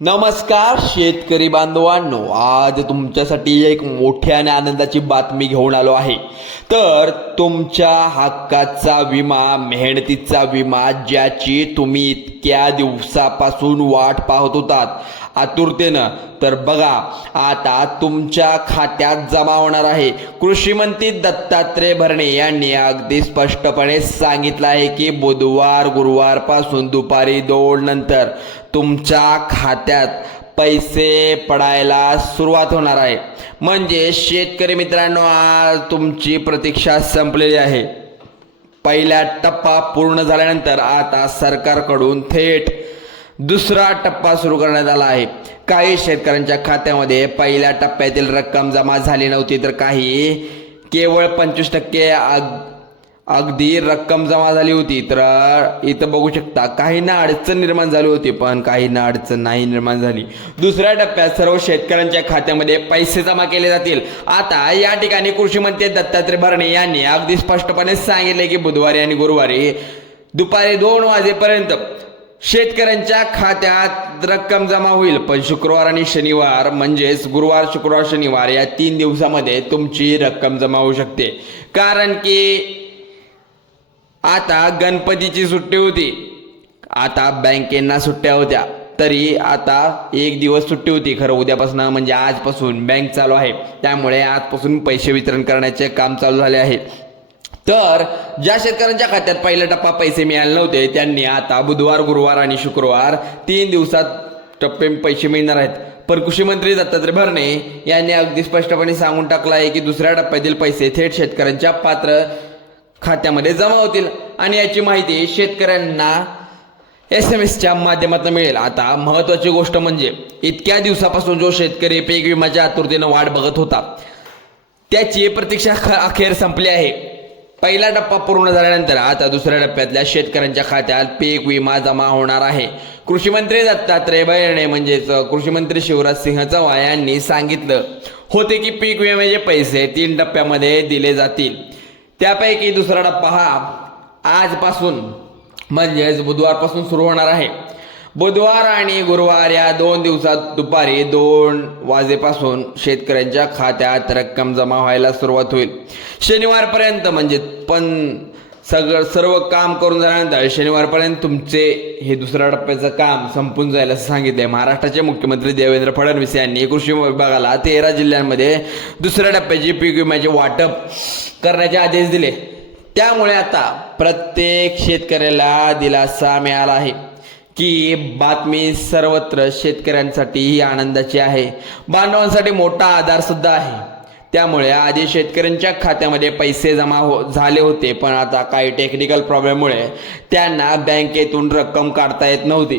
नमस्कार शेतकरी बांधवांनो. आज तुमच्यासाठी एक मोठ्या आणि आनंदाची बातमी घेऊन आलो आहे. तर तुमच्या हक्काचा विमा मेहनतीचा विमा ज्याची तुम्ही इतक्या दिवसापासून वाट पाहत होतात आतुरतेनं. तर बघा आता तुमच्या खात्यात जमा होणार आहे. कृषी मंत्री दत्तात्रय भरणे यांनी अगदी स्पष्टपणे सांगितलं आहे की बुधवार गुरुवारपासून दुपारी दोन नंतर तुमच्या खात्यात पैसे पडायला सुरुवात होणार आहे. म्हणजे शेतकरी मित्रांनो आज तुमची प्रतीक्षा संपलेली आहे. पहिला टप्पा पूर्ण झाल्यानंतर आता सरकारकडून थेट दुसरा टप्पा सुरू करण्यात आला आहे. काही शेतकऱ्यांच्या खात्यामध्ये पहिल्या टप्प्यातील रक्कम जमा झाली नव्हती तर काही केवळ पंचवीस टक्के अग अगदी रक्कम जमा झाली होती. तर इथं बघू शकता काहींना अडचण निर्माण झाली होती पण काहींना अडचण नाही निर्माण झाली. दुसऱ्या टप्प्यात सर्व शेतकऱ्यांच्या खात्यामध्ये पैसे जमा केले जातील. आता या ठिकाणी कृषी मंत्री दत्तात्रय भरणे यांनी अगदी स्पष्टपणे सांगितले की बुधवारी आणि गुरुवारी दुपारी दोन वाजेपर्यंत शेतकऱ्यांच्या खात्यात रक्कम जमा होईल पण शुक्रवार आणि शनिवार म्हणजेच गुरुवार शुक्रवार शनिवार या तीन दिवसामध्ये तुमची रक्कम जमा होऊ शकते. कारण की आता गणपतीची सुट्टी होती. आता बँकेंना सुट्ट्या होत्या. तरी आता एक दिवस सुट्टी होती. खरं उद्यापासून म्हणजे आजपासून बँक चालू आहे. त्यामुळे आजपासून पैसे वितरण करण्याचे काम चालू झाले आहे. तर ज्या शेतकऱ्यांच्या खात्यात पहिला टप्पा पैसे मिळाले नव्हते त्यांनी आता बुधवार गुरुवार आणि शुक्रवार तीन दिवसात टप्पे पैसे मिळणार आहेत. पण कृषी मंत्री दत्तात्रय भरणे यांनी अगदी स्पष्टपणे सांगून टाकलं आहे की दुसऱ्या टप्प्यातील पैसे थेट शेतकऱ्यांच्या पात्र खात्यामध्ये जमा होतील. आणि याची माहिती शेतकऱ्यांना एस एम एसच्या माध्यमातून मिळेल. आता महत्वाची गोष्ट म्हणजे इतक्या दिवसापासून जो शेतकरी पीक विम्याच्या आतुरतेनं वाट बघत होता त्याची प्रतीक्षा अखेर संपली आहे. पहिला टप्पा पूर्ण झाल्यानंतर आता दुसऱ्या टप्प्यातल्या शेतकऱ्यांच्या खात्यात पीक विमा जमा होणार आहे. कृषी मंत्री दत्तात्रय भरणे म्हणजेच कृषी मंत्री शिवराज सिंह चव्हाण यांनी सांगितलं होते की पीक विम्याचे पैसे तीन टप्प्यामध्ये दिले जातील. त्यापैकी दुसरा टप्पा हा आजपासून म्हणजेच बुधवारपासून सुरू होणार आहे. बुधवार आणि गुरुवार या दोन दिवसात दुपारी दोन वाजेपासून शेतकऱ्यांच्या खात्यात रक्कम जमा व्हायला सुरुवात होईल. शनिवारपर्यंत म्हणजे पण सगळं सर्व काम करून झाल्यानंतर शनिवारपर्यंत तुमचे हे दुसऱ्या टप्प्याचं काम संपून जाईल असं सांगितलंय. महाराष्ट्राचे मुख्यमंत्री देवेंद्र फडणवीस यांनी कृषी विभागाला तेरा जिल्ह्यांमध्ये दुसऱ्या टप्प्याची पीक विम्याचे वाटप करण्याचे आदेश दिले. त्यामुळे आता प्रत्येक शेतकऱ्याला दिलासा मिळाला आहे. की बातमी सर्वत्र शेतकऱ्यांसाठी ही आनंदाची आहे. बांधवांसाठी मोठा आधार सुद्धा आहे. त्यामुळे आधी शेतकऱ्यांच्या खात्यामध्ये पैसे जमा हो झाले होते पण आता काही टेक्निकल प्रॉब्लेममुळे त्यांना बँकेतून रक्कम काढता येत नव्हती.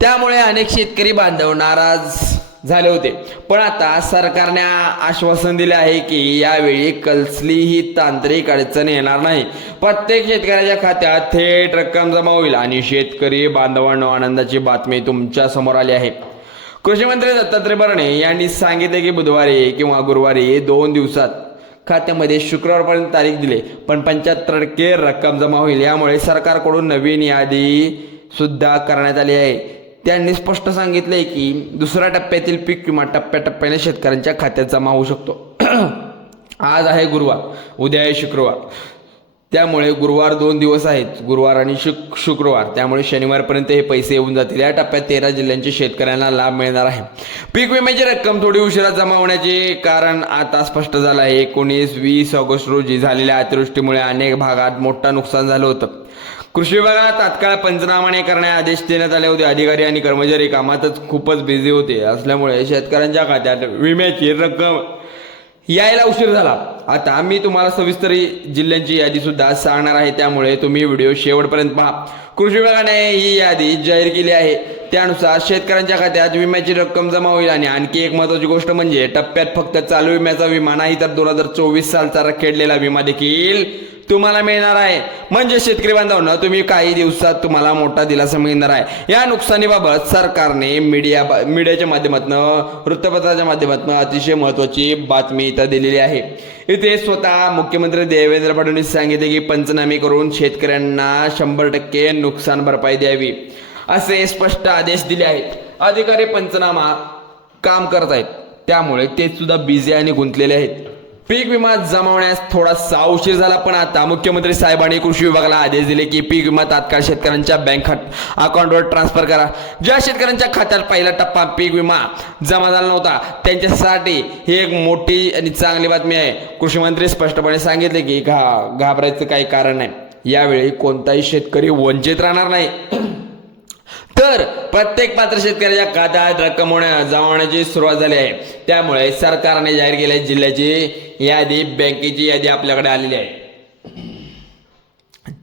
त्यामुळे अनेक शेतकरी बांधव नाराज झाले होते. पण आता सरकारने आश्वासन दिले आहे की यावेळी कसलीही तांत्रिक अडचण येणार नाही. प्रत्येक शेतकऱ्याच्या खात्यात थेट रक्कम जमा होईल आणि शेतकरी बांधवांनो आनंदाची बातमी तुमच्यासमोर आली आहे. कृषी मंत्री दत्तात्रय भरणे यांनी सांगितले की बुधवारी किंवा गुरुवारी दोन दिवसात खात्यामध्ये शुक्रवारपर्यंत तारीख दिली पण पंच्याहत्तर टक्के रक्कम जमा होईल. यामुळे सरकारकडून नवीन यादी सुद्धा करण्यात आली आहे. त्यांनी स्पष्ट सांगितले की दुसऱ्या टप्प्यातील पीक विमा टप्प्याटप्प्याने शेतकऱ्यांच्या खात्यात जमा होऊ शकतो. आज आहे गुरुवार उद्या आहे शुक्रवार. त्यामुळे गुरुवार दोन दिवस आहेत. गुरुवार आणि शुक शुक्रवार. त्यामुळे शनिवारपर्यंत हे पैसे येऊन जातील. या टप्प्यात तेरा जिल्ह्यांच्या शेतकऱ्यांना लाभ मिळणार आहे. पीक विम्याची रक्कम थोडी उशिरा जमा होण्याचे कारण आता स्पष्ट झालं आहे. एकोणीस वीस ऑगस्ट रोजी झालेल्या अतिवृष्टीमुळे अनेक भागात मोठं नुकसान झालं होतं. कृषी विभागाला तात्काळ पंचनामाने करण्याचे आदेश देण्यात आले होते. अधिकारी आणि कर्मचारी कामातच खूपच बिझी होते. असल्यामुळे शेतकऱ्यांच्या खात्यात विम्याची रक्कम यायला उशीर झाला. आता मी तुम्हाला सविस्तर जिल्ह्यांची यादी सुद्धा सांगणार आहे. त्यामुळे तुम्ही व्हिडिओ शेवटपर्यंत पहा. कृषी विभागाने ही यादी जाहीर केली आहे. त्यानुसार शेतकऱ्यांच्या खात्यात विम्याची रक्कम जमा होईल आणि आणखी एक महत्वाची गोष्ट म्हणजे टप्प्यात फक्त चालू विम्याचा विमा नाही तर दोन हजार चोवीस सालचा रखेडलेला विमा देखील तुम्हाला मिळणार आहे. म्हणजे शेतकरी बांधवांना तुम्ही काही दिवसात तुम्हाला मोठा दिलासा मिळणार आहे. या नुकसानीबाबत सरकारने मीडिया मीडियाच्या माध्यमातून वृत्तपत्राच्या माध्यमातून अतिशय महत्वाची बातमी इथं दिलेली आहे. इथे स्वतः मुख्यमंत्री देवेंद्र फडणवीस सांगितले की पंचनामे करून शेतकऱ्यांना शंभर टक्के नुकसान भरपाई द्यावी. असे स्पष्ट आदेश दिले आहेत. अधिकारी पंचनामा काम करत आहेत. त्यामुळे ते सुद्धा बिझी आणि गुंतलेले आहेत. पीक विमा जमावण्यास थोडासा उशीर झाला पण आता मुख्यमंत्री साहेबांनी कृषी विभागाला आदेश दिले की पीक विमा तात्काळ शेतकऱ्यांच्या बँक अकाउंटवर ट्रान्सफर करा. ज्या शेतकऱ्यांच्या खात्यात पहिला टप्पा पीक विमा जमा झाला नव्हता त्यांच्यासाठी ही एक मोठी आणि चांगली बातमी आहे. कृषी मंत्री स्पष्टपणे सांगितले की घा घाबरायचं काही कारण नाही. यावेळी कोणताही शेतकरी वंचित राहणार नाही. तर प्रत्येक पात्र शेतकऱ्याच्या खात्यात रक्कम होण्या सुरुवात झाली आहे. त्यामुळे सरकारने जाहीर केल्या जिल्ह्याची यादी बँकेची यादी आपल्याकडे आलेली आहे.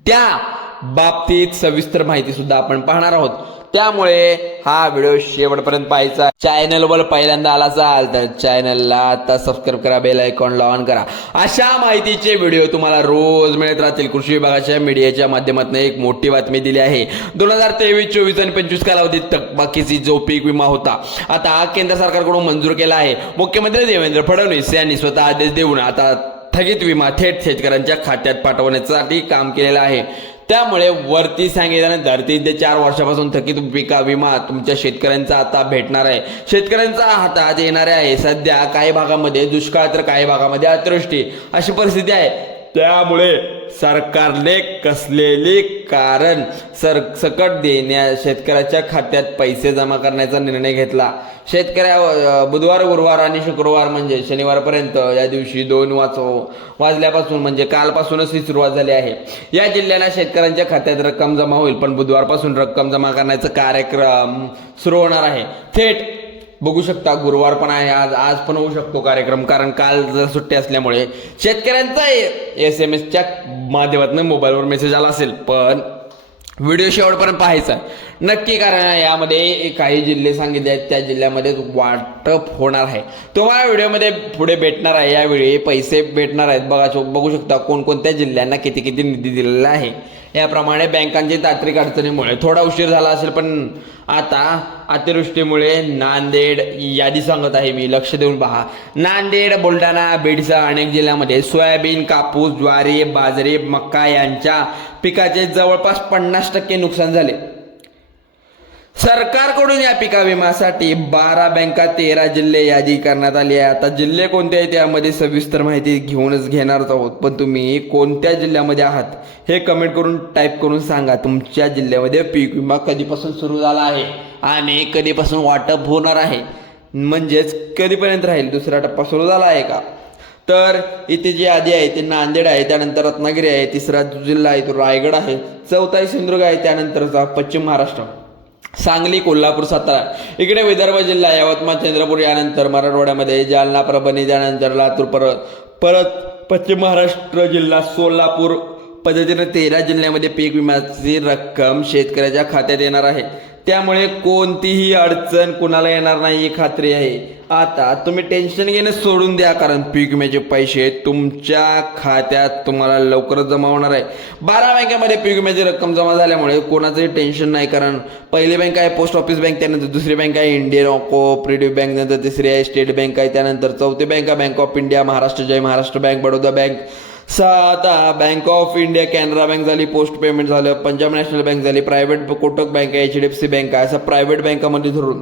त्या बाबतीत सविस्तर माहिती सुद्धा आपण पाहणार आहोत. त्यामुळे हा व्हिडिओ शेवटपर्यंत पाहायचा. चॅनलवर पहिल्यांदा आला असाल तर चॅनलला आता सबस्क्राईब करा बेल आयकॉनला ऑन करा. अशा माहितीचे व्हिडिओ तुम्हाला रोज मिळत राहतील. कृषी विभागाच्या मीडियाच्या माध्यमातून एक मोठी बातमी दिली आहे. दोन हजार तेवीस चोवीस आणि पंचवीस कालावधीत बाकीची जो पीक विमा होता आता हा केंद्र सरकारकडून मंजूर केला आहे. मुख्यमंत्री देवेंद्र फडणवीस यांनी स्वतः आदेश देऊन आता थगित विमा थेट शेतकऱ्यांच्या खात्यात पाठवण्यासाठी काम केलेलं आहे. त्यामुळे वरती सांगितल्यानंतर तीन ते चार वर्षापासून थकीत पिका विमा तुमच्या शेतकऱ्यांचा आता भेटणार आहे. शेतकऱ्यांचा हातात येणारे आहे. सध्या काही भागामध्ये दुष्काळ तर काही भागामध्ये अतिवृष्टी अशी परिस्थिती आहे. त्यामुळे सरकारने कसलेले कारण सर सकट देण्या शेतकऱ्याच्या खात्यात पैसे जमा करण्याचा निर्णय घेतला. शेतकऱ्या बुधवार गुरुवार आणि शुक्रवार म्हणजे शनिवारपर्यंत या दिवशी दोन वाच वाजल्यापासून म्हणजे कालपासूनच ही सुरुवात झाली आहे. या जिल्ह्याला शेतकऱ्यांच्या खात्यात रक्कम जमा होईल पण बुधवारपासून रक्कम जमा करण्याचा कार्यक्रम सुरू होणार आहे. थेट बघू शकता गुरुवार पण आहे आज आज पण होऊ शकतो कार्यक्रम कारण काल जर सुट्टी असल्यामुळे शेतकऱ्यांचा एस एम एसच्या माध्यमातून मोबाईलवर मेसेज आला असेल पण व्हिडिओ शेवटपर्यंत पाहायचा नक्की कारण यामध्ये काही जिल्हे सांगितले आहेत त्या जिल्ह्यामध्ये वाटप होणार आहे. तुम्हाला व्हिडिओमध्ये पुढे भेटणार आहे यावेळी पैसे भेटणार आहेत. बघा बघू शकता कोणकोणत्या जिल्ह्यांना किती किती निधी दिलेला आहे. याप्रमाणे बँकांची तांत्रिक अडचणीमुळे थोडा उशीर झाला असेल पण आता अतिवृष्टीमुळे नांदेड यादी सांगत आहे मी. लक्ष देऊन पहा. नांदेड बुलढाणा बीडसह अनेक जिल्ह्यामध्ये सोयाबीन कापूस ज्वारी बाजरी मक्का यांच्या पिकाचे जवळपास पन्नास टक्के नुकसान झाले. सरकारकडून या पिका विम्यासाठी बारा बँका तेरा जिल्हे यादी करण्यात आली आहे. आता जिल्हे कोणते आहेत यामध्ये सविस्तर माहिती घेऊनच घेणारच आहोत. पण तुम्ही कोणत्या जिल्ह्यामध्ये आहात हे कमेंट करून टाईप करून सांगा. तुमच्या जिल्ह्यामध्ये पीक विमा कधीपासून सुरू झाला आहे आणि कधीपासून वाटप होणार आहे? म्हणजेच कधीपर्यंत राहील? दुसरा टप्पा सुरू झाला आहे का? तर इथे जी यादी आहे ते नांदेड आहे त्यानंतर रत्नागिरी आहे तिसरा जिल्हा आहे तो रायगड आहे चौथा सिंधुदुर्ग आहे त्यानंतरचा पश्चिम महाराष्ट्र. सांगली कोल्हापूर सातारा. इकडे विदर्भ जिल्हा यवतमाळ चंद्रपूर यानंतर मराठवाड्यामध्ये जालना परभणी त्यानंतर लातूर परत परत पश्चिम महाराष्ट्र जिल्हा सोलापूर पद्धतीने तेरा जिल्ह्यामध्ये पीक विम्याची रक्कम शेतकऱ्याच्या खात्यात येणार आहे. त्यामुळे कोणतीही अडचण कुणाला येणार नाही ही खात्री आहे. आता तुम्ही टेन्शन घेणं सोडून द्या कारण पीक विम्याचे पैसे तुमच्या खात्यात तुम्हाला लवकरच जमा होणार आहे. बारा बँकेमध्ये पीक विम्याची रक्कम जमा झाल्यामुळे कोणाचंही टेन्शन नाही कारण पहिली बँक आहे पोस्ट ऑफिस बँक त्यानंतर दुसरी बँक आहे इंडियन कोऑपरेटिव्ह बँक नंतर तिसरी आहे स्टेट बँक आहे त्यानंतर चौथी बँक आहे bank of India Maharashtra Jai Maharashtra bank Baroda bank. आता bank of India Canara bank झाली पोस्ट पेमेंट झालं पंजाब नॅशनल बँक झाली प्रायव्हेट कोटक बँक आहे H D F C bank आहे असं प्रायव्हेट बँकामध्ये धरून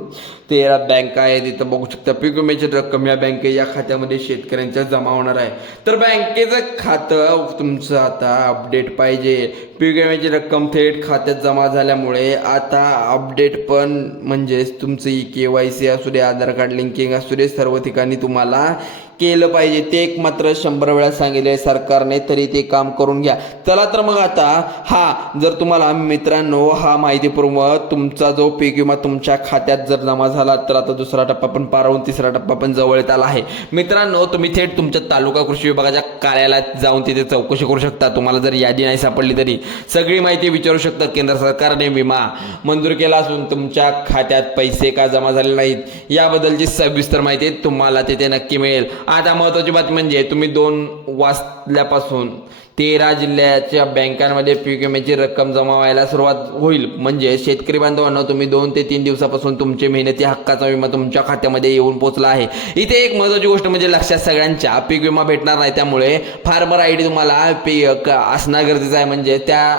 तेरा बँक आहे. तिथं बघू शकता पीक विम्याची रक्कम या बँके या खात्यामध्ये शेतकऱ्यांच्या जमा होणार आहे. तर बँकेचं खातं तुमचं आता अपडेट पाहिजे. पीक विम्याची रक्कम थेट खात्यात जमा झाल्यामुळे आता अपडेट पण म्हणजेच तुमचं ई के वाय सी असू दे आधार कार्ड लिंकिंग असू दे सर्व ठिकाणी तुम्हाला केलं पाहिजे. ते एक मात्र शंभर वेळा सांगितले सरकारने तरी ते काम करून घ्या. चला तर मग आता हा जर तुम्हाला मित्रांनो हा माहितीपूर्व तुमचा जो पीक विमा तुमच्या खात्यात जर जमा झाला तर आता दुसरा टप्पा पण पार होऊन तिसरा टप्पा पण जवळ येत आला आहे. मित्रांनो तुम्ही थेट तुमच्या तालुका कृषी विभागाच्या कार्यालयात जाऊन तिथे चौकशी करू शकता. तुम्हाला जर यादी नाही सापडली तरी. सगळी माहिती विचारू शकता. केंद्र सरकारने विमा मंजूर केला असून तुमच्या खात्यात पैसे का जमा झाले नाहीत? याबद्दलची सविस्तर माहिती तुम्हाला तिथे नक्की मिळेल. आता महत्वाची बात म्हणजे तुम्ही दोन वाजल्यापासून तेरा जिल्ह्याच्या बँकांमध्ये पीक विम्याची रक्कम जमा व्हायला सुरुवात होईल. म्हणजे शेतकरी बांधवांना तुम्ही दोन ते तीन दिवसापासून तुमचे मेहनती हक्काचा विमा तुमच्या खात्यामध्ये येऊन पोहोचला आहे. इथे एक महत्वाची गोष्ट म्हणजे लक्षात सगळ्यांच्या पीक विमा भेटणार नाही. त्यामुळे फार्मर आय डी तुम्हाला पी असणं गरजेचं आहे. म्हणजे त्या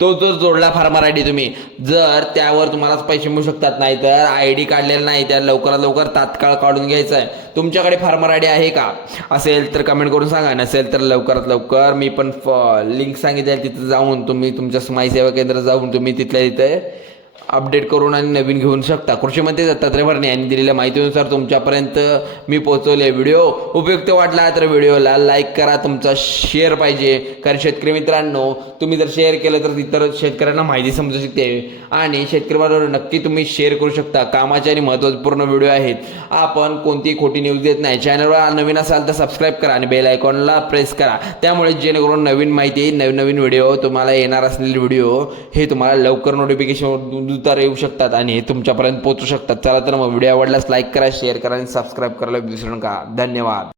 तो जो जोडला फार्मर आय डी तुम्ही जर त्यावर तुम्हाला पैसे मिळू शकतात नाही तर आय डी काढलेला नाही त्या लवकरात लवकर तात्काळ काढून घ्यायचं आहे. तुमच्याकडे फार्मर आय डी आहे का? असेल तर कमेंट करून सांगा नसेल तर लवकरात लवकर मी पण लिंक सांगितलं तिथं जाऊन तुम्ही तुमच्या समाजसेवा सेवा जाऊन तुम्ही तिथल्या तिथे अपडेट करून आणि नवीन घेऊन शकता. कृषीमंत्री दत्तात्रय भरणे यांनी दिलेल्या माहितीनुसार तुमच्यापर्यंत मी पोहोचवले व्हिडिओ. उपयुक्त वाटला तर व्हिडिओला लाईक करा तुमचा शेअर पाहिजे. कारण शेतकरी मित्रांनो तुम्ही जर शेअर केलं तर इतर शेतकऱ्यांना माहिती समजू शकते. आणि शेतकरी बरोबर नक्की तुम्ही शेअर करू शकता. कामाचे आणि महत्त्वपूर्ण व्हिडिओ आहेत. आपण कोणतीही खोटी न्यूज देत नाही. चॅनलवर नवीन असाल तर सबस्क्राईब करा आणि बेल आयकॉनला प्रेस करा. त्यामुळे जेणेकरून नवीन माहिती नवीन नवीन व्हिडिओ तुम्हाला येणार असलेले व्हिडिओ हे तुम्हाला लवकर नोटिफिकेशन दुतार येऊ शकतात आणि हे तुमच्यापर्यंत पोहोचू शकतात. चला तर मग व्हिडिओ आवडल्यास लाईक करा शेअर करा आणि सबस्क्राईब करायला विसरू नका. धन्यवाद.